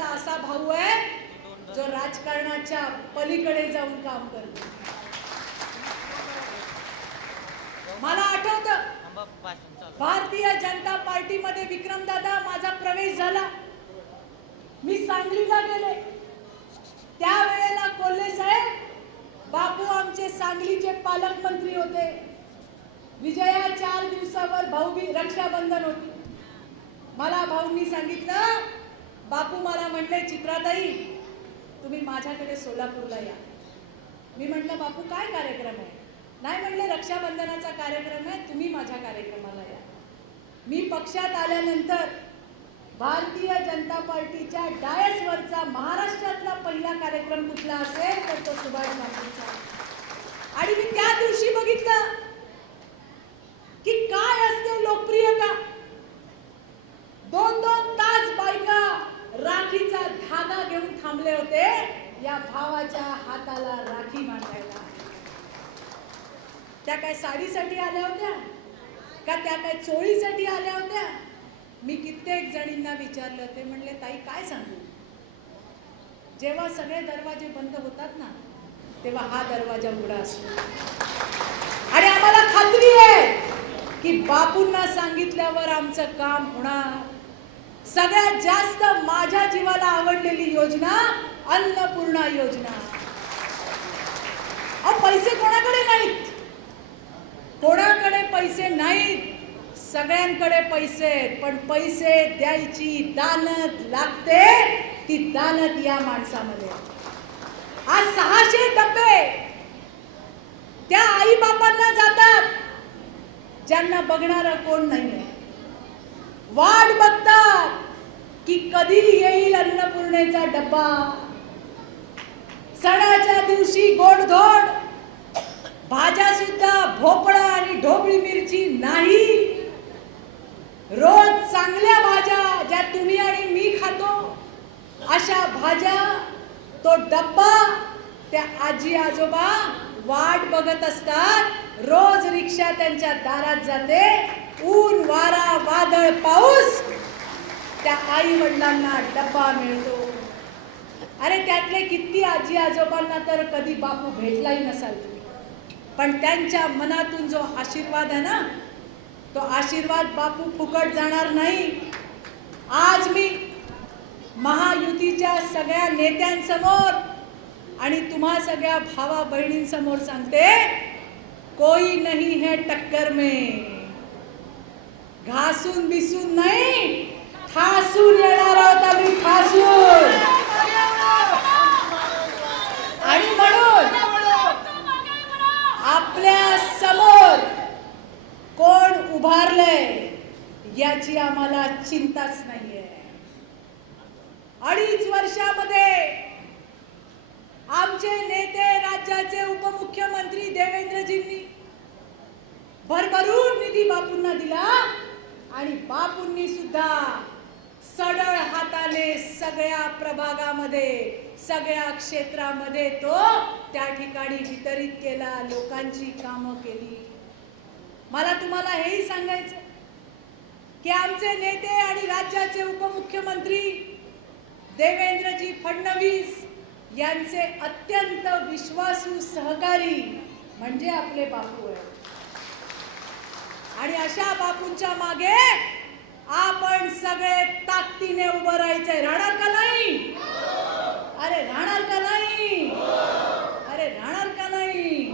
बापूंचा असा भाऊ आहे जो राजकारणाच्या पलीकडे जाऊन काम करतो. मला आठवतं भारतीय जनता पार्टीमध्ये विक्रमदादा माझा प्रवेश झाला. मी सांगलीला गेले. त्यावेळेला कोल्हे साहेब बापू आमचे सांगलीचे पालकमंत्री होते. विजया 4 दिवसावर भाऊबीज रक्षाबंधन होती. मला भाऊंनी सांगितलं, बापू मला म्हणले चित्राताई तुम्ही माझ्याकडे सोलापूरला या. मी म्हटलं बापू काय कार्यक्रम आहे? नाही म्हणले रक्षाबंधनाचा कार्यक्रम आहे, तुम्ही माझ्या कार्यक्रमाला या. मी पक्षात आल्यानंतर भारतीय जनता पार्टीच्या डायसवरचा महाराष्ट्रातला पहिला कार्यक्रम कुठला असेल तर तो सुभाष बापूंचा. आणि मी त्या दिवशी बघितलं की काय असते लोकप्रियता. 2-2 तास बायका राखीचा धागा घेऊन थांबले होते या भावाच्या हाताला राखी बांधायला. त्या काय साडीसाठी आल्या होत्या का त्या काय चोळीसाठी आल्या होत्या? मी कित्येक जणींना विचारलं. ते म्हणले ताई काय सांगू, जेव्हा सगळे दरवाजे बंद होतात ना तेव्हा हा दरवाजा उघडा असतो. आणि आम्हाला खात्री आहे की बापूंना सांगितल्यावर आमचं काम होणार. सगळ्यात जास्त माझ्या जीवाला आवडलेली योजना अन्नपूर्णा योजना. पैसे कोणाकडे नाहीत, कोणाकडे पैसे नाहीत, सगळ्यांकडे पैसे आहेत. पण पैसे द्यायची दानत लागते, ती दानत या माणसामध्ये. आज 600 डबे त्या आई बापांना जातात ज्यांना बघणारा कोण नाहीये. वाट बघतात की कधी येईल अन्नपूर्णेचा डब्बा. सणाच्या दिवशी गोडधोड भाज्या सुद्धा भोपळा आणि ढोबळी मिरची नाही. रोज चांगल्या भाज्या ज्या तुम्ही आणि मी खातो अशा भाज्या, तो डब्बा त्या आजी आजोबा वाट बघत असतात. रोज रिक्षा त्यांच्या दारात जाते. ऊन वारा वादळ पाऊस त्या आई वडिलांना डब्बा मिळतो. अरे त्यातले किती आजी आजोबांना तर कधी बापू भेटलाही नसाल तुम्ही, पण त्यांच्या मनातून जो आशीर्वाद आहे ना तो आशीर्वाद बापू फुकट जाणार नाही. आज मी महायुतीच्या सगळ्या नेत्यांसमोर आणि तुम्हा सगळ्या भावा बहिणींसमोर सांगते, कोई नहीं है टक्कर में. घासून बिसून नाही, ठासून येणार होता मी, ठासून. आणि म्हणून आपल्या समोर कोण उभारलंय याची आम्हाला चिंताच नाहीये. 2.5 वर्षामध्ये आमचे नेते, राज्याचे उपमुख्यमंत्री देवेंद्रजींनी भरभरून निधी बापूंना दिला. आणि बापूंनी सुद्धा सडळ हाताने सगळ्या प्रभागामध्ये, सगळ्या क्षेत्रामध्ये तो त्या ठिकाणी वितरित केला, लोकांची कामं केली. मला तुम्हाला हेही सांगायचं की आमचे नेते आणि राज्याचे उपमुख्यमंत्री देवेंद्रजी फडणवीस यांचे अत्यंत विश्वासू सहकारी म्हणजे आपले बापू आहेत. आणि अशा बापूंच्या मागे आपण सगळे ताकदीने उभं राहायचंय. राहणार का नाही? अरे राहणार का नाही? अरे राहणार का नाही?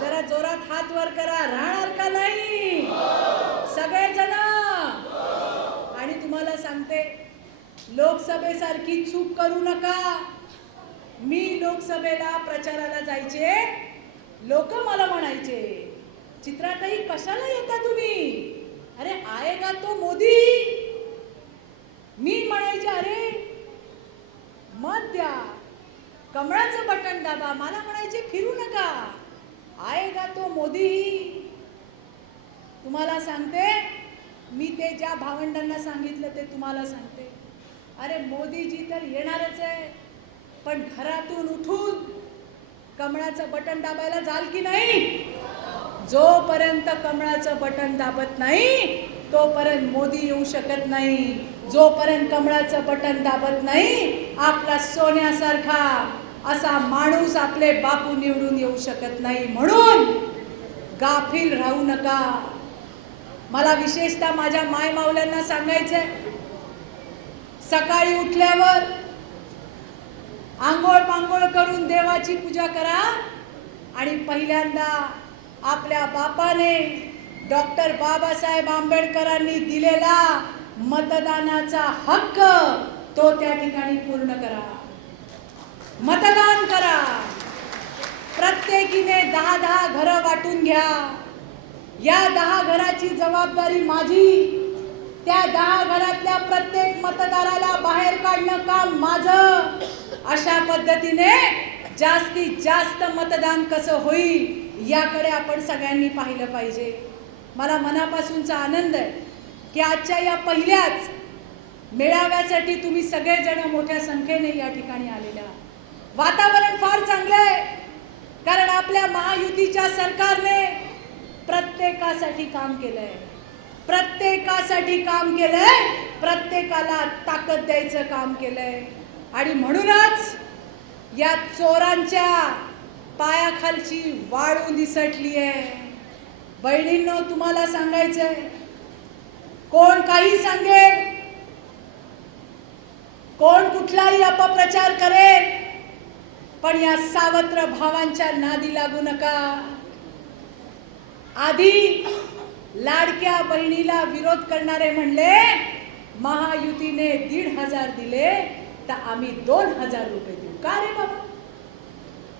जरा जोरात हात वर करा. राहणार का नाही? सगळेजण. आणि तुम्हाला सांगते, लोकसभेसारखी चूक करू नका. मी लोकसभेला प्रचाराला जायचे, लोक मला म्हणायचे चित्राताई कशाला येता तुम्ही? अरे आएगा तो मोदी. मी म्हणायचे अरे मत द्या, कमळाचं बटन दाबा. मला म्हणायचे फिरू नका, आएगा तो मोदी. तुम्हाला सांगते, मी ते ज्या भावंडांना सांगितलं ते तुम्हाला सांगते. अरे मोदीजी तर येणारच आहे, पण घरातून उठून कमळाचं बटन दाबायला जाल की नाही? जोपर्यंत कमळाचं बटन दाबत नाही तोपर्यंत मोदी येऊ शकत नाही. जोपर्यंत कमळाचं बटन दाबत नाही आपला सोन्यासारखा असा माणूस आपले बापू निवडून येऊ शकत नाही. म्हणून गाफील राहू नका. मला विशेषतः माझ्या मायमाऊल्यांना सांगायचंय, सकाळी उठल्यावर आंघोळ पांघोळ करून देवाची पूजा करा आणि पहिल्यांदा आपल्या बापाने डॉक्टर बाबासाहेब आंबेडकरांनी दिलेला मतदानाचा हक्क तो त्या ठिकाणी पूर्ण करा. मतदान करा. प्रत्येकीने 10-10 घरं वाटून घ्या. या 10 घराची जबाबदारी माझी. त्या 10 घरातल्या प्रत्येक मतदाराला बाहेर काढणं काम माझं. अशा पद्धतीने जास्तीत जास्त मतदान कसं होईल याकडे आपण सगळ्यांनी पाहिलं पाहिजे. मला मनापासूनचा आनंद आहे की आजच्या या पहिल्याच मेळाव्यासाठी तुम्ही सगळेजण मोठ्या संख्येने या ठिकाणी आलेला. वातावरण फार चांगलं आहे, कारण आपल्या महायुतीच्या सरकारने प्रत्येकासाठी काम केलंय. प्रत्येकासाठी काम केलंय. प्रत्येकाला ताकद द्यायचं काम केलंय. आणि म्हणूनच या चोरांच्या पायाखालची वाळू निसटली आहे. बहिणींनो, तुम्हाला सांगायचंय, कोण काही सांगेल, कोण कुठलाही अपप्रचार करेल, पण या सावत्र भावांच्या नादी लागू नका. आधी लाडक्या बहिणीला विरोध करणारे म्हणले महायुतीने 1,500 दिले तर आम्ही 2,000 रुपये देऊ. का रे बाबा,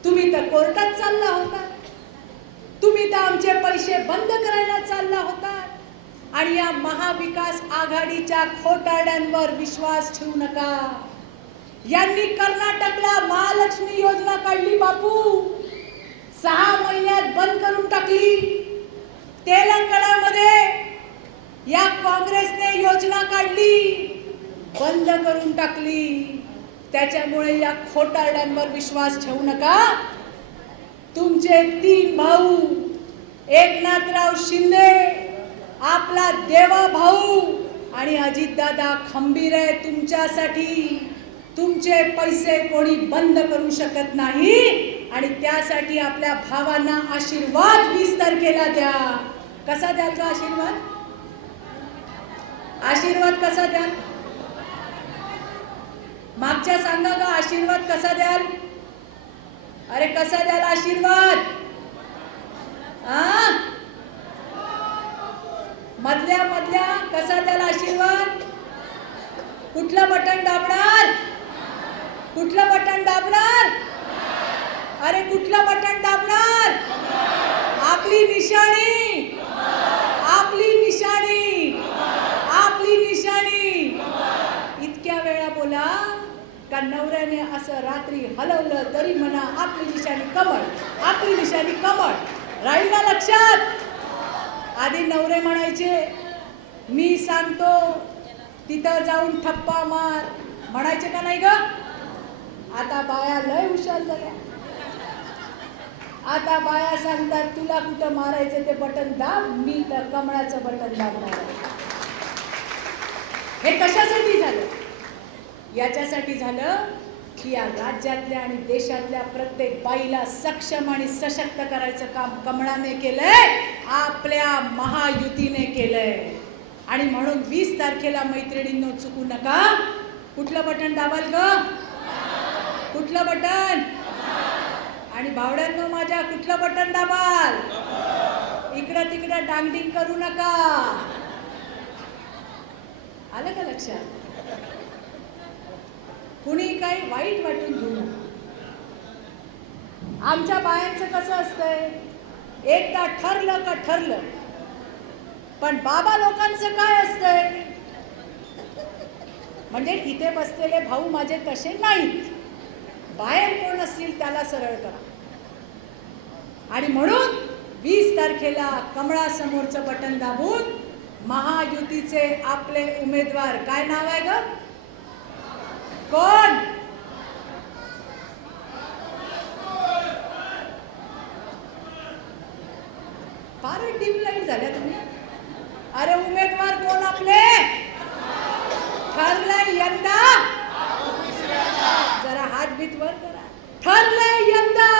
तुम्ही तर कोर्टात चालला होता. तुम्ही तर आमचे पैसे बंद करायला चालला होता. आणि या महाविकास आघाडीच्या खोटारड्यांवर विश्वास ठेवू नका. यांनी कर्नाटकला महालक्ष्मी योजना काढली बापू, 6 महिन्यात बंद करून टाकली. तेलंगणामध्ये या काँग्रेसने योजना काढली, बंद करून टाकली. त्याच्यामुळे या खोटारड्यांवर विश्वास ठेवू नका. तुमचे 3 भाऊ, एकनाथराव शिंदे, आपला देवा भाऊ आणि अजितदादा खंबीर आहे तुमच्यासाठी. तुमचे पैसे कोणी बंद करू शकत नाही. आणि त्यासाठी आपल्या भावांना आशीर्वाद 20 तारखेला द्या. कसा द्याल का आशीर्वाद? आशीर्वाद कसा द्याल? मागच्या सांगा का आशीर्वाद कसा द्याल? अरे कसा द्याल आशीर्वाद? मधल्या कसा द्याल आशीर्वाद? कुठलं बटन दाबणार? कुठलं बटन दाबणार? अरे कुठलं बटन दाबणार? आपली निशाणी, आपली निशाणी, आपली निशाणी. इतक्या वेळा बोला का नवऱ्याने असं रात्री हलवलं तरी म्हणा आपली निशाणी कमळ, आपली निशाणी कमळ. राहील ना लक्षात? आधी नवरे म्हणायचे मी सांगतो तिथं जाऊन ठप्पा मार, म्हणायचे का नाही ग? आता बाया लय हुशार झाल्या. आता बाया सांगतात तुला कुठं मारायचं ते बटन दाब, मी तर कमळाचं बटन दाबणार. हे कशासाठी झालं? याच्यासाठी झालं की या राज्यातल्या आणि देशातल्या प्रत्येक बाईला सक्षम आणि सशक्त करायचं काम कमळाने केलंय, आपल्या महायुतीने केलंय. आणि म्हणून 20 तारखेला मैत्रिणींनो चुकू नका. कुठलं बटन दाबाल ग? कुठलं बटन? आणि भावड्यांनो माझ्या कुठलं बटन दाबाल? इकडं तिकडं डांगडिंग करू नका. आलं का लक्षात? कुणी काही वाईट वाटून घेऊ नका. आमच्या बायांचं कसं असतंय, एकदा ठरलं का ठरलं. पण बाबा लोकांचं काय असतंय, म्हणजे इथे बसलेले भाऊ माझे तसे नाहीत, बाहेर कोण असतील त्याला सरळ करा. आणि म्हणून 20 तारखेला कमळासमोरचं बटन दाबून महायुतीचे आपले उमेदवार, काय नाव आहे ग? कोण? फार डीप लाईट झाल्या तुम्ही. अरे उमेदवार कोण आपले? यंदा जरा हात बीत वर करा. ठरलंय यंदा,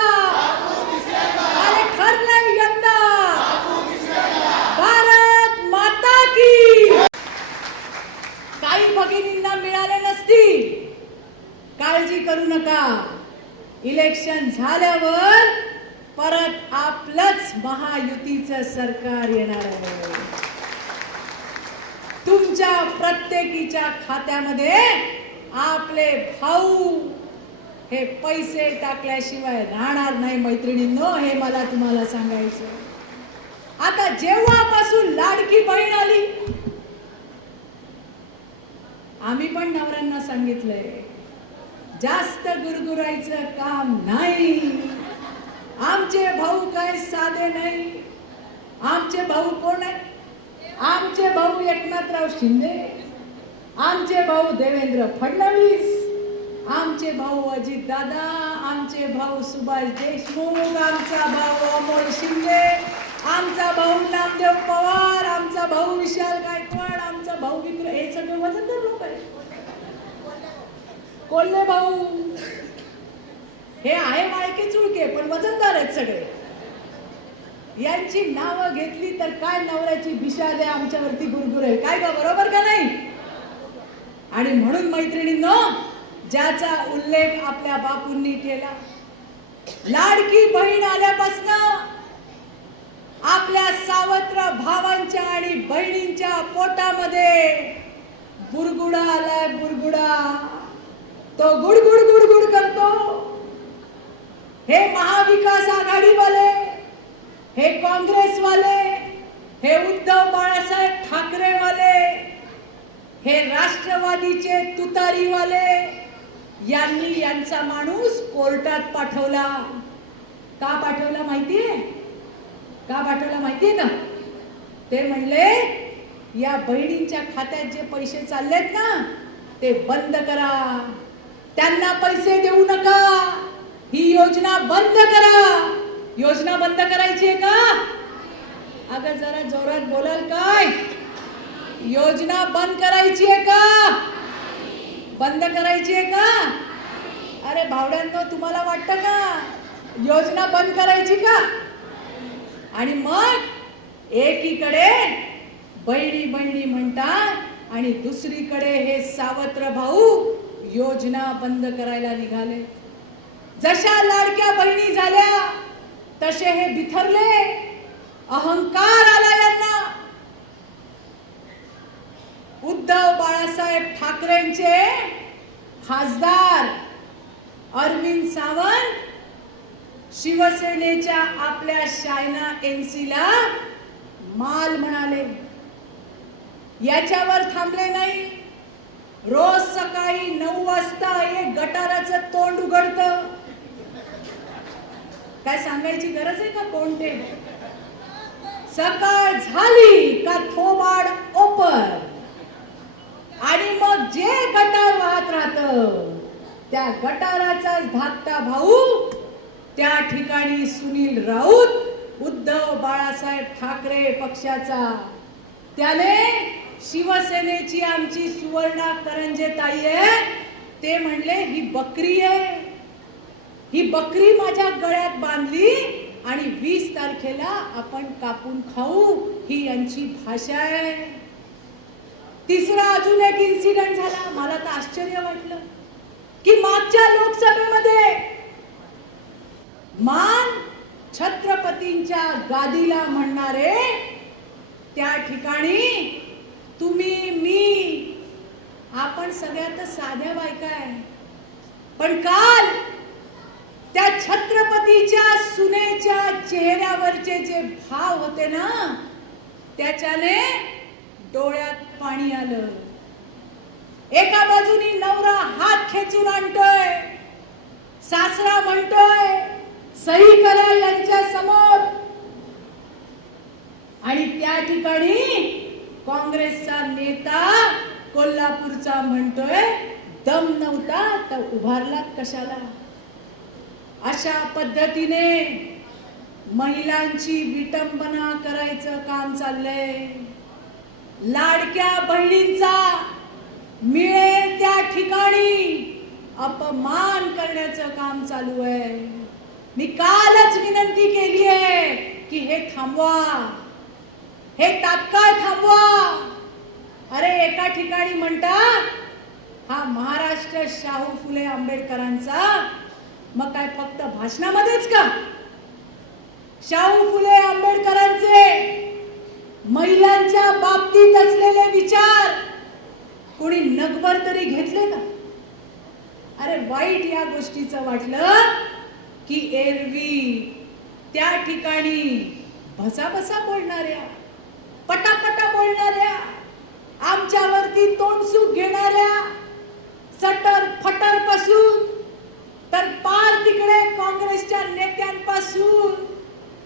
अरे ठरलंय यंदा भारत माता की. काही भगिनींना मिळाले नसतील, काळजी करू नका. इलेक्शन झाल्यावर परत आपलंच महायुतीचं सरकार येणार आहे. तुमच्या प्रत्येकीच्या खात्यामध्ये आपले भाऊ हे पैसे टाकल्याशिवाय राहणार नाही मैत्रिणींनो, हे मला तुम्हाला सांगायचं. आता जेव्हापासून लाडकी बहीण आली, आम्ही पण नवऱ्यांना सांगितलंय जास्त गुरगुरायचं काम नाही. आमचे भाऊ काय साधे नाही. आमचे भाऊ कोण आहे? आमचे भाऊ एकनाथराव शिंदे, आमचे भाऊ देवेंद्र फडणवीस, आमचे भाऊ अजित दादा, आमचे भाऊ सुभाष देशमुख, आमचा भाऊ अमोल शिंदे, आमचा भाऊ नामदेव पवार, आमचा भाऊ विशाल गायकवाड, आमचा भाऊ विक्रम. हे सगळे वजनदार लोक आहेत. कोल्हे भाऊ हे आहे माळके चुळके पण वजनदार आहेत सगळे. यांची नावं घेतली तर काय नवऱ्याची बिशाद आहे आमच्यावरती गुरगुर आहे. काय का बरोबर का नाही? आणि म्हणून मैत्रिणींनो, ज्याचा उल्लेख आपल्या बापूंनी केला, लाडकी बहीण आल्यापासून आपल्या सावत्र भावांच्या आणि बहिणींच्या पोटामध्ये बुरगुडा आलाय. बुरगुडा तो गुडगुड गुडगुड करतो. हे महाविकास आघाडीवाले, हे काँग्रेसवाले, हे उद्धव बाळासाहेब ठाकरेवाले, हे राष्ट्रवादीचे तुतारीवाले यांनी यांचा माणूस कोर्टात पाठवला. का पाठवला माहितीये? का पाठवला माहितीये का? ते म्हणले या बहिणींच्या खात्यात जे पैसे चाललेत ना ते बंद करा. त्यांना पैसे देऊ नका. ही योजना बंद करा. योजना बंद करायची आहे का? अगं जरा जोरात बोलाल काय? योजना बंद करायची आहे का? बंद करायची आहे का? अरे भावड्यांनो, तुम्हाला वाटतं का योजना बंद करायची का? आणि मग एकीकडे बहिणी बहिणी म्हणतात आणि दुसरीकडे हे सावत्र भाऊ योजना बंद करायला निघाले. जशा लाडक्या बहिणी झाल्या तसे हे बिथरले. अहंकार आला यांना. उद्धव बाळासाहेब ठाकरेंचे खासदार अरविंद सावंत शिवसेनेच्या आपल्या शायना एनसीला माल म्हणाले. याच्यावर थांबले नाही. रोज सकाळी 9 वाजता एक गटाराचं तोंड उघडतं. काय सांगायची गरज आहे का कोण ते? सकाळ झाली का थोबाड ओपन. आणि मग जे गटार वाहत राहतं त्या गटाराचा धाकटा भाऊ, त्या ठिकाणी सुनील राऊत, उद्धव बाळासाहेब ठाकरे पक्षाचा, त्याने शिवसेनेची आमची सुवर्णा करंजे ताई आहे, ते म्हणले ही बकरी आहे. ही बकरी माझ्या गळ्यात बांधली आणि 20 तारखेला आपण कापून खाऊ, ही यांची भाषा आहे. तिसरा अजून एक इन्सिडेंट झाला. मला तर आश्चर्य वाटलं की मागच्या लोकसभेमध्ये मान छत्रपतींच्या गादीला म्हणणारे त्या ठिकाणी तुम्ही मी आपण सगळ्यात साध्या बायका आहे. पण काल त्या छत्रपतीच्या सुनेच्या चेहऱ्यावरचे जे भाव होते ना, त्याच्याने डोळ्यात पाणी आलं. एका बाजूनी नवरा हात खेचून आणतोय, सासरा म्हणतोय सही करा यांच्या समोर, आणि त्या ठिकाणी काँग्रेसचा नेता कोल्हापूरचा म्हणतोय दम नव्हता तर उभारलात कशाला. अशा पद्धतीने महिलांची विटंबना करायचं काम चाललंय. लाडक्या बहिणींचा मिळेल त्या ठिकाणी अपमान करण्याचं काम चालू आहे. मी कालच विनंती केली आहे की हे थांबवा, हे तात्काळ थांबवा. अरे एका ठिकाणी म्हणतात हा महाराष्ट्र शाहू फुले आंबेडकरांचा, मग काय फक्त भाषणामध्येच का? शाहू फुले आंबेडकरांचे महिलांच्या बाबतीत असलेले विचार कोणी नगभर तरी घेतले का? अरे वाईट या गोष्टीचं वाटलं की एरवी त्या ठिकाणी भसाभसा बोलणाऱ्या, पटापटा बोलणाऱ्या, आमच्यावरती तोंडसूक घेणाऱ्या, सटर फटर पासून तर पार तिकडे काँग्रेसच्या नेत्यांपासून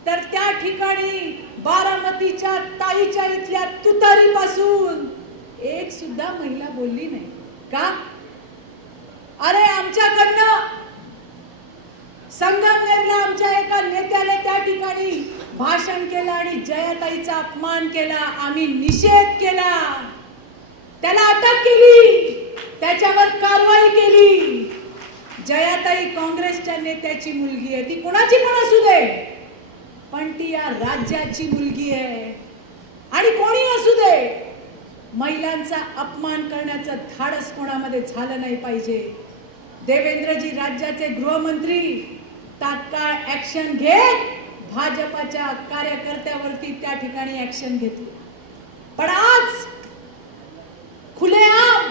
तर त्या ठिकाणी बारामतीच्या ताईच्या इथल्या तुतारी पासून एक सुद्धा महिला बोलली नाही का? अरे आमच्याकडनं संगमनेरला आमच्या एका नेत्याने त्या ठिकाणी भाषण केलं आणि जयाताईचा अपमान केला. आम्ही निषेध केला, त्याला अटक केली, त्याच्यावर कारवाई केली. जयाताई काँग्रेसच्या नेत्याची मुलगी आहे, ती कोणाची पण असू दे, पण ती या राज्याची मुलगी आहे. आणि कोणी असू दे, महिलांचा अपमान करण्याचं धाडस कोणामध्ये झालं नाही पाहिजे. देवेंद्रजी राज्याचे गृहमंत्री तात्काळ ऍक्शन घेत भाजपाच्या कार्यकर्त्यावरती त्या ठिकाणी ऍक्शन घेतली. पण आज खुलेआम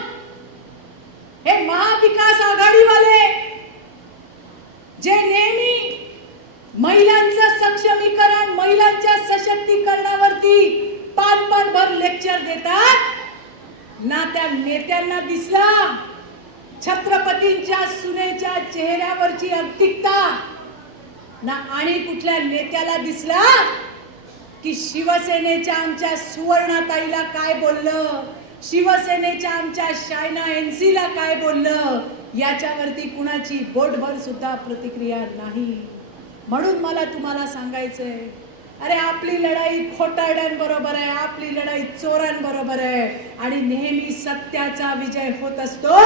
हे महाविकास आघाडीवाले जे नेहमी महिलांचं सक्षमीकरण, महिलांच्या सशक्तीकरणावरती पान-पानभर लेक्चर देतात ना, त्या नेत्यांना दिसला छत्रपतींच्या सुनेच्या चेहऱ्यावरची अगतिकता ना, आणि कुठल्या नेत्याला दिसला की शिवसेनेच्या आमच्या सुवर्णाताईला काय बोललं, शिवसेनेच्या आमच्या शायना एनसीला काय बोललं, याच्यावरती कुणाची बोटभर सुद्धा प्रतिक्रिया नाही. म्हणून मला तुम्हाला सांगायचंय, अरे आपली लढाई खोटारड्यांबरोबर आहे, आपली लढाई चोरांबरोबर आहे आणि नेहमी सत्याचा विजय होत असतो.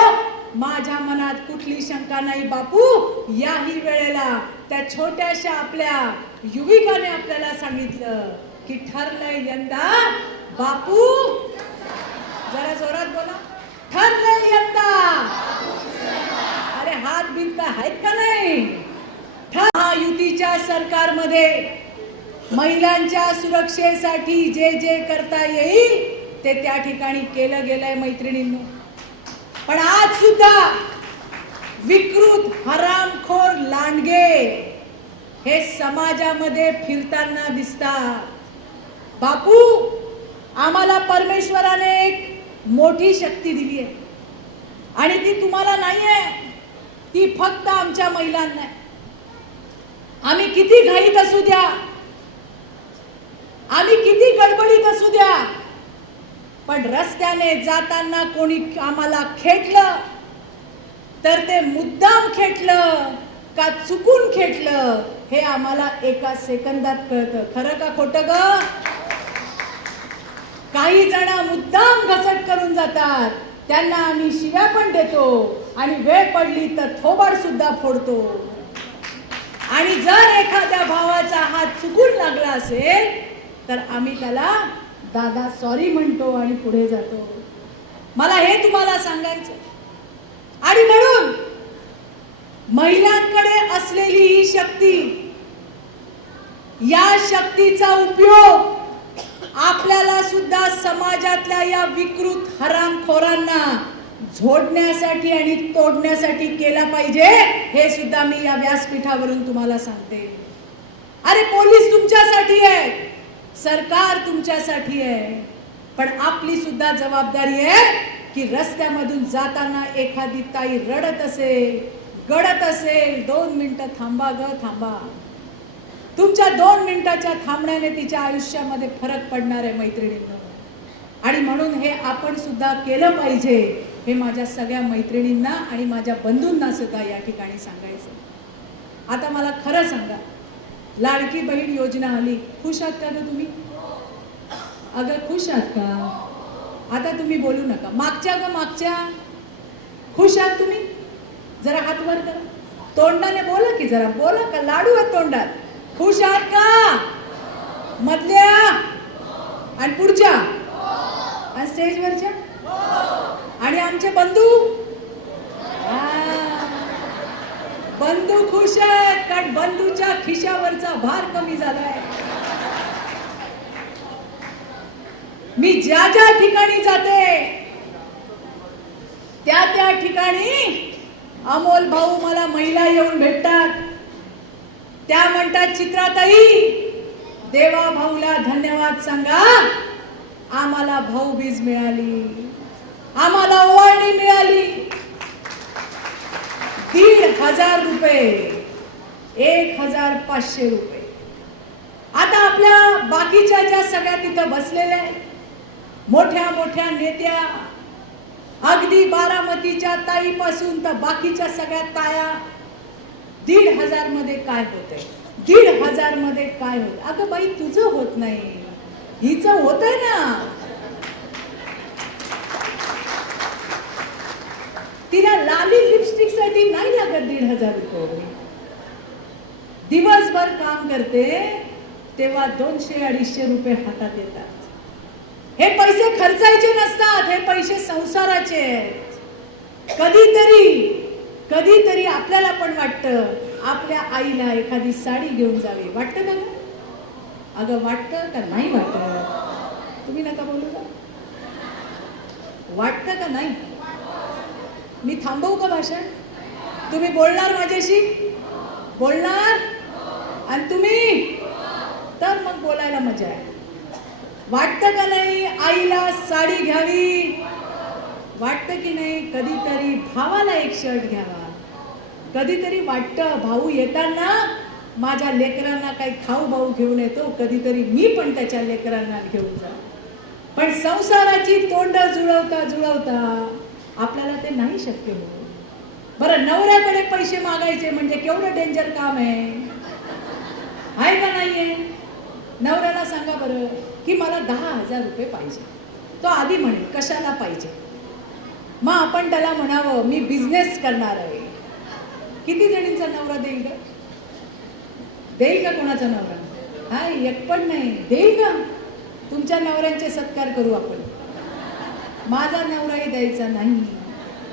माझ्या मनात कुठली शंका नाही बापू. याही वेळेला त्या छोट्याशा आपल्या युविकाने आपल्याला सांगितलं की ठरलंय यंदा बापू, जरा जोरात बोला, ठरलंय यंदा. अरे हात बिन का आहेत का नाही? युतीच्या सरकारमध्ये महिलांच्या सुरक्षेसाठी जे जे करता येईल ते त्या ठिकाणी केलं गेलंय मैत्रिणींनो. पण आज सुद्धा विकृत हरामखोर लांडगे हे समाजामध्ये फिरताना दिसतात. बापू, आम्हाला परमेश्वराने एक मोठी शक्ती दिली आहे आणि ती तुम्हाला नाही आहे, ती फक्त आमच्या महिलांना आहे. आम्ही किती घाईत असू द्या, आम्ही किती गडबडीत असू द्या, पण रस्त्याने जाताना कोणी आम्हाला खेटलं तर ते मुद्दाम खेटलं का चुकून खेटलं हे आम्हाला एका सेकंदात कळतं. खरं का खोटं ग? काही जण मुद्दाम घसट करून जातात, त्यांना आम्ही शिव्या पण देतो आणि वेळ पडली तर थोबाड सुद्धा फोडतो. आणि जर एखाद्या भावाचा हात चुकून लागला असेल तर आम्ही त्याला दादा सॉरी म्हणतो आणि पुढे जातो. मला हे तुम्हाला सांगायचं. आणि म्हणून महिलांकडे असलेली ही शक्ती, या शक्तीचा उपयोग आपल्याला सुद्धा समाजातल्या या विकृत हरामखोरांना झोडण्यासाठी आणि तोडण्यासाठी केला पाहिजे. हे सुद्धा मी या व्यासपीठावरून तुम्हाला सांगते. अरे पोलीस तुमच्यासाठी आहे, सरकार तुमच्यासाठी आहे, पण आपली सुद्धा जबाबदारी आहे की रस्त्यामधून जाताना एखादी ताई रडत असेल, गडत असेल, 2 मिनिटं थांबा ग थांबा. तुमच्या 2 मिनिटाच्या थांबण्याने तिच्या आयुष्यामध्ये फरक पडणार आहे मैत्रिणींनो. आणि म्हणून हे आपण सुद्धा केलं पाहिजे, हे माझ्या सगळ्या मैत्रिणींना आणि माझ्या बंधूंना सुद्धा या ठिकाणी सांगायचं. आता मला खरं सांगा, लाडकी बहीण योजना आली, खुश आहात का ग तुम्ही? अगं खुश आहात का? आता तुम्ही बोलू नका. मागच्या खुश आहात तुम्ही? जरा हात वर करा. तोंडाने बोला की, जरा बोला का लाडू आहे तोंडात. खुश आहात का? मधल्या आणि पुढच्या आणि स्टेजवरच्या आणि आमचे बंधू बंधू खुश आहेत कारण बंधूच्या खिशावरचा भार कमी झालाय. मी ज्या ज्या ठिकाणी जाते त्या ठिकाणी अमोल भाऊ मला महिला येऊन भेटतात. त्या म्हणतात चित्राताई देवा भाऊला धन्यवाद सांगा, आम्हाला भाऊबीज मिळाली, आम्हाला ओवाळणी मिळाली. 1,500 रुपये, 1,500 रुपये. आता आपल्या बाकीच्या ज्या सगळ्या तिथं बसलेल्या मोठ्या मोठ्या नेत्या, अगदी बारामतीच्या ताईपासून तर बाकीच्या सगळ्या ताया, 1,500 मध्ये काय होतंय? 1,500 मध्ये काय होत? अगं बाई तुझं होत नाही, हिचं होतंय ना. तिला लाली लिपस्टिक साठी नाही लागत 1,500 रुपये. दिवसभर काम करते तेव्हा 200-250 रुपये हातात येतात. हे पैसे खर्चायचे नसतात, हे पैसे संसाराचे आहेत. कधीतरी आपल्याला पण वाटतं आपल्या आईला एखादी साडी घेऊन जावी. वाटतं का? अगं वाटतं का नाही वाटत? तुम्ही नका बोलू का? वाटतं का नाही? मी थांबवू का भाषण? तुम्ही बोलणार माझ्याशी? बोलणार? आणि तुम्ही तर मग बोलायला मजा आहे. वाटतं का नाही आईला साडी घ्यावी? वाटतं की नाही? कधीतरी भावाला एक शर्ट घ्यावा. कधीतरी वाटतं भाऊ येताना माझ्या लेकरांना काही खाऊ भाऊ घेऊन येतो, कधीतरी मी पण त्याच्या लेकरांना घेऊन जा. पण संसाराची तोंड जुळवता आपल्याला ते नाही शक्य होत. बरं, नवऱ्याकडे पैसे मागायचे म्हणजे केवढं डेंजर काम आहे का नाहीये? नवऱ्याला सांगा बरं की मला 10,000 रुपये पाहिजे. तो आधी म्हणेल कशाला पाहिजे. मग आपण त्याला म्हणावं मी बिझनेस करणार आहे. किती जणींचा नवरा देईल का? देईल का कोणाचा नवरा? हा, एक पण नाही. देईल का? तुमच्या नवऱ्यांचे सत्कार करू आपण. माझा नवराही द्यायचा नाही.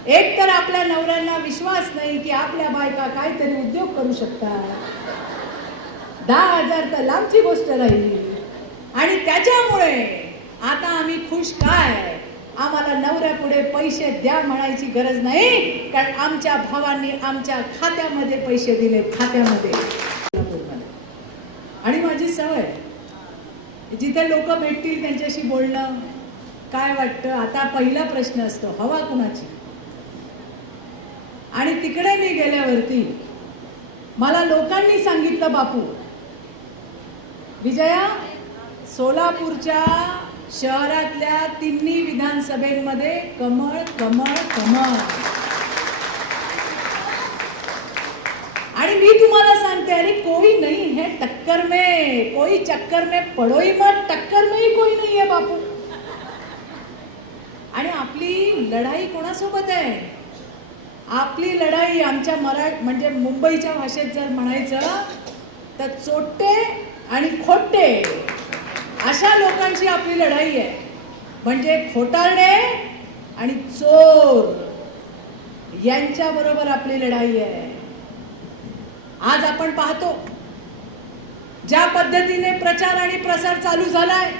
एक तर आपल्या नवऱ्यांना विश्वास नाही की आपल्या बायका काहीतरी उद्योग करू शकतात. 10,000 तर लांबची गोष्ट राहिली. आणि त्याच्यामुळे आता आम्ही खुश काय? आम्हाला नवऱ्यापुढे पैसे द्या म्हणायची गरज नाही, कारण आमच्या भावांनी आमच्या खात्यामध्ये पैसे दिले, खात्यामध्ये. आणि माझी सवय जिथे लोक भेटतील त्यांच्याशी बोलणं. काय वाटतं? आता पहिला प्रश्न असतो हवा कुणाची. आणि तिकडे मी गेल्यावरती मला लोकांनी सांगितलं बापू विजया, सोलापूरच्या शहरातल्या 3 विधानसभेमध्ये कमळ कमळ कमळ. आणि मी तुम्हाला सांगते अरे कोई नहीं है टक्कर में, कोई चक्कर में पडो ही मत, टक्कर में ही कोई नहीं है बापू. आणि आपली लढाई कोणासोबत आहे? आपली लढाई आमच्या म्हणजे मुंबईच्या भाषेत जर म्हणायचं तर चोट्टे आणि खोटे अशा लोकांची आपली लढाई आहे. म्हणजे खोटारडे आणि चोर यांच्या बरोबर आपली लढाई आहे. आज आपण पाहतो ज्या पद्धतीने प्रचार आणि प्रसार चालू झालाय,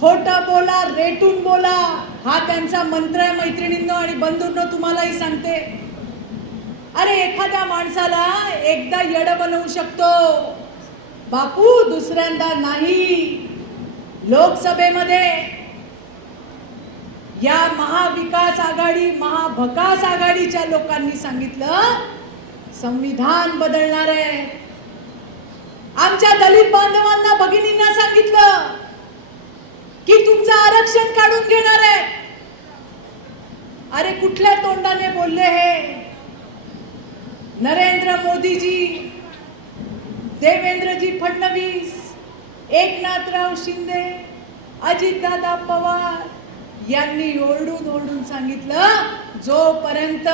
खोटं बोला, रेटून बोला, हा त्यांचा मंत्र आहे. मैत्रिणींनो आणि बंधूंनो, तुम्हालाही सांगते, अरे एखाद्या माणसाला एकदा येड बनवू शकतो बापू, दुसऱ्यांदा नाही. लोकसभेमध्ये या महाविकास आघाडी महाभकास आघाडीच्या लोकांनी सांगितलं संविधान बदलणार आहे. आमच्या दलित बांधवांना भगिनींना सांगितलं की तुमचं आरक्षण काढून घेणार आहे. अरे कुठल्या तोंडाने बोलले हे? नरेंद्र मोदीजी, देवेंद्रजी फडणवीस, एकनाथराव शिंदे, अजितदादा पवार, यांनी ओरडून ओरडून सांगितलं, जोपर्यंत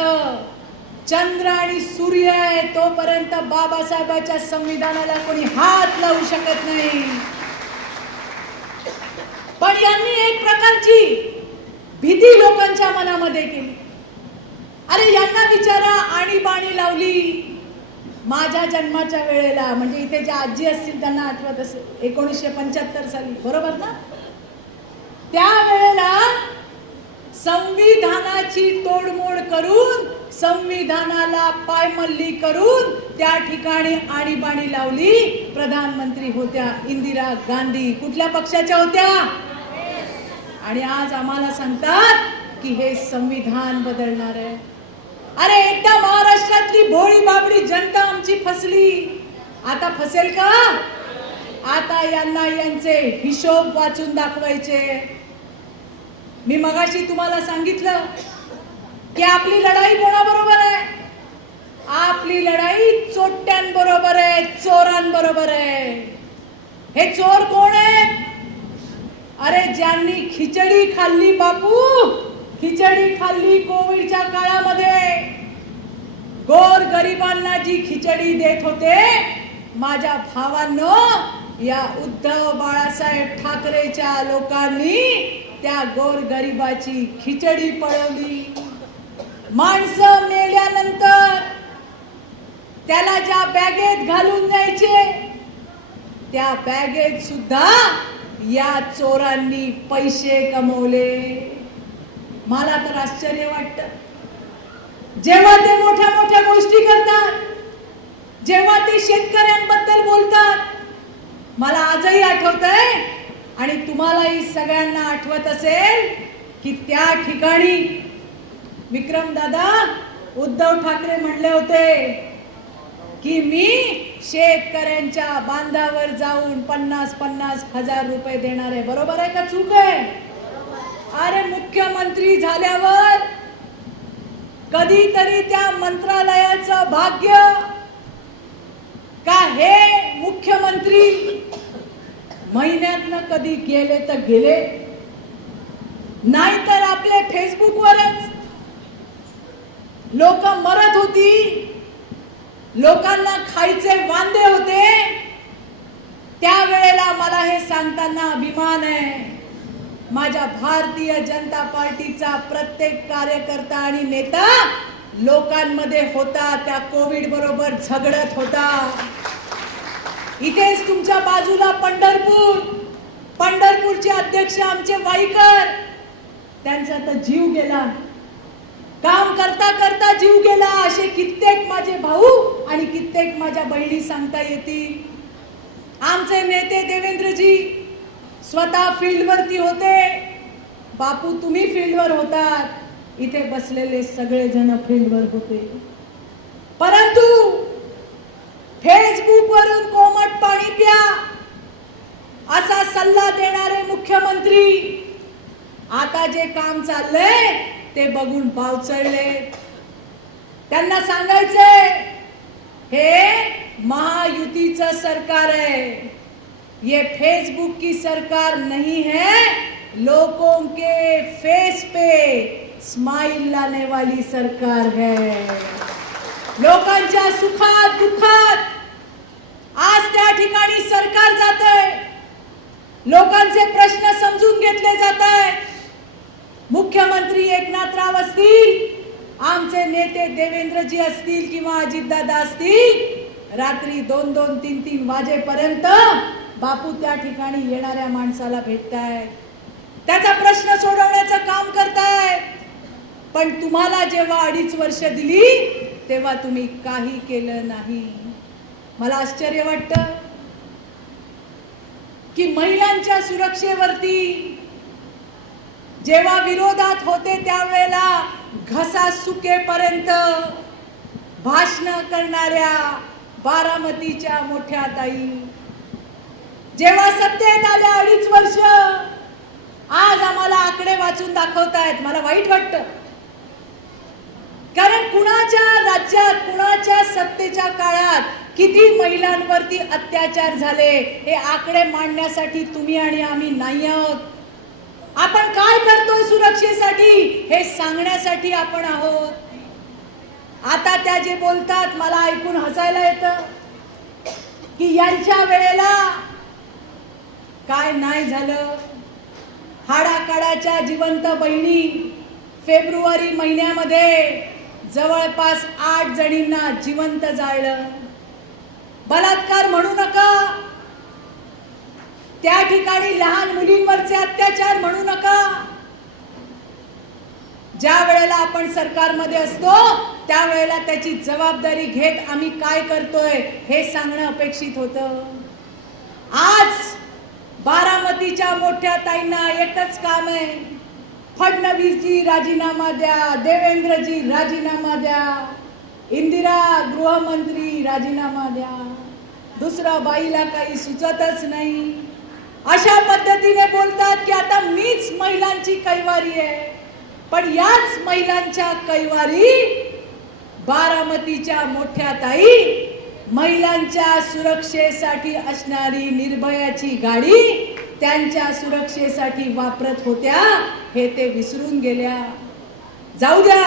चंद्र आणि सूर्य आहे तोपर्यंत बाबासाहेबांच्या संविधानाला कोणी हात लावू शकत नाही. पण यांनी एक प्रकारची भीती लोकांच्या मनामध्ये केली. अरे यांना विचारा, आणीबाणी लावली माझ्या जन्माच्या वेळेला, म्हणजे इथे ज्या आजी असतील त्यांना आठवत असेल, 1975 साली, बरोबर ना? त्यावेळेला संविधानाची तोडमोड करून, संविधानाला पायमल्ली करून त्या ठिकाणी आणीबाणी लावली. प्रधानमंत्री होत्या इंदिरा गांधी. कुठल्या पक्षाच्या होत्या? आणि आज आम्हाला सांगतात की हे संविधान बदलणार आहे. अरे एकदा महाराष्ट्रातली भोळी बाबडी जनता आमची फसली, आता फसेल का? आता यांना यांचे हिशोब वाचून दाखवायचे. मी मगाशी तुम्हाला सांगितलं की आपली लढाई कोणाबरोबर आहे? आपली लढाई चोट्यांबरोबर आहे, चोरांबरोबर आहे. हे चोर कोण आहेत? अरे ज्यांनी खिचडी खाल्ली बापू, खिचडी खाल्ली कोविडच्या काळामध्ये. गोर गरिबांना जी खिचडी देत होते, माझ्या भावांनो, या उद्धव बाळासाहेब ठाकरेच्या लोकांनी त्या गोर गरिबाची खिचडी पळवली. माणसं मेल्यानंतर त्याला ज्या बॅगेत घालून न्यायचे, त्या बॅगेत सुद्धा या चोरांनी पैसे कमवले. मला तर आश्चर्य वाटतं, जेव्हा ते मोठ्या मोठ्या गोष्टी करतात, जेव्हा ते शेतकऱ्यांबद्दल बोलतात. मला आजही आठवतंय आणि तुम्हालाही सगळ्यांना आठवत असेल की त्या ठिकाणी विक्रम दादा, उद्धव ठाकरे म्हणले होते की मी शेतकऱ्यांच्या बांधावर जाऊन 50-50 हजार रुपये देणार आहे. बरोबर आहे का चूक आहे? अरे मुख्यमंत्री झाल्यावर कधीतरी त्या मंत्रालयाचं भाग्य का हे मुख्यमंत्री महिन्यातनं कधी गेले तर गेले, नाहीतर आपले फेसबुकवरच लोक मरत होती, लोकांना खायचे वांदे होते. त्यावेळेला मला हे सांगताना अभिमान आहे, माझ्या भारतीय जनता पार्टीचा प्रत्येक कार्यकर्ता आणि नेता लोकांमध्ये होता, त्या कोविड बरोबर झगडत होता. इथेच तुमच्या बाजूला पंढरपूर, पंढरपूरचे अध्यक्ष आमचे वाईकर, त्यांचा तर जीव गेला, काम करता करता जीव गेला. असे कित्येक माझे भाऊ आणि कित्येक माझ्या बहिणी सांगता येतील. आमचे नेते देवेंद्रजी स्वतः फील्डवरती होते. बापू तुम्ही फील्डवर होतात, इथे बसलेले सगळे जण फील्डवर होते. परंतु फेसबुक वरून कोमट पाणी प्या असा सल्ला देणारे मुख्यमंत्री आता जे काम चाललंय ते बघून पावचळले. त्यांना सांगायचंय, हे महायुतीचं सरकार है, ये फेसबुक की सरकार नहीं है, लोगों के फेस पे स्माइल लाने वाली सरकार है. लोकांच्या सुखात दुःखात आज त्या ठिकाणी सरकार जातंय, लोकांचे प्रश्न समजून घेतले जात आहेत. मुख्यमंत्री एकनाथराव असतील, आमचे नेते देवेंद्रजी असतील किंवा अजितदादा असतील, रात्री 2-2, 3-3 वाजेपर्यंत बापू त्या ठिकाणी येणाऱ्या माणसाला भेटतायत, त्याचा प्रश्न सोडवण्याचं काम करतायत. पण तुम्हाला जेव्हा 2.5 वर्ष दिली तेव्हा तुम्ही काही केलं नाही. मला आश्चर्य वाटतं की महिलांच्या सुरक्षेवरती जेव्हा विरोधात होते त्यावेळेला घसा सुकेपर्यंत भाषण करणाऱ्या बारामतीच्या मोठ्या ताई, जेव्हा सत्तेत आल्या 2.5 वर्ष, आज आम्हाला आकडे वाचून दाखवतायत. मला वाईट वाटतं, कारण कुणाच्या राज्यात कुणाच्या सत्तेच्या काळात किती महिलांवरती अत्याचार झाले हे आकडे मांडण्यासाठी तुम्ही आणि आम्ही नाही आहोत. आपण काय करतोय सुरक्षेसाठी हे सांगण्यासाठी आपण आहोत. आता त्या जे बोलतात मला ऐकून हसायला येतं की यांच्या वेळेला काय नाही झालं. हाडाकाडाच्या जिवंत बहिणी फेब्रुवारी महिन्यामध्ये जवळपास 8 जणींना जिवंत जाळलं. बलात्कार म्हणू नका, त्या ठिकाणी लहान मुलींवरचे अत्याचार म्हणू नका. ज्या वेळेला आपण सरकारमध्ये असतो त्यावेळेला त्याची जबाबदारी घेत आम्ही काय करतोय हे सांगणं अपेक्षित होतं. आज बारामतीच्या मोठ्या ताईंना एकच काम आहे, फडणवीसजी राजीनामा द्या, देवेंद्रजी राजीनामा द्या, इंदिरा गृहमंत्री राजीनामा द्या. दुसरं बाईला काही सुचतच नाही. अशा पद्धतीने बोलतात की आता मीच महिलांची कैवारी आहे. पण याच महिलांच्या कैवारी बारामतीच्या मोठ्या ताई महिलांच्या सुरक्षेसाठी असणारी निर्भयाची गाडी त्यांच्या सुरक्षेसाठी वापरत होत्या हे ते विसरून गेल्या. जाऊ द्या,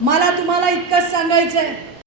मला तुम्हाला इतकंच सांगायचंय,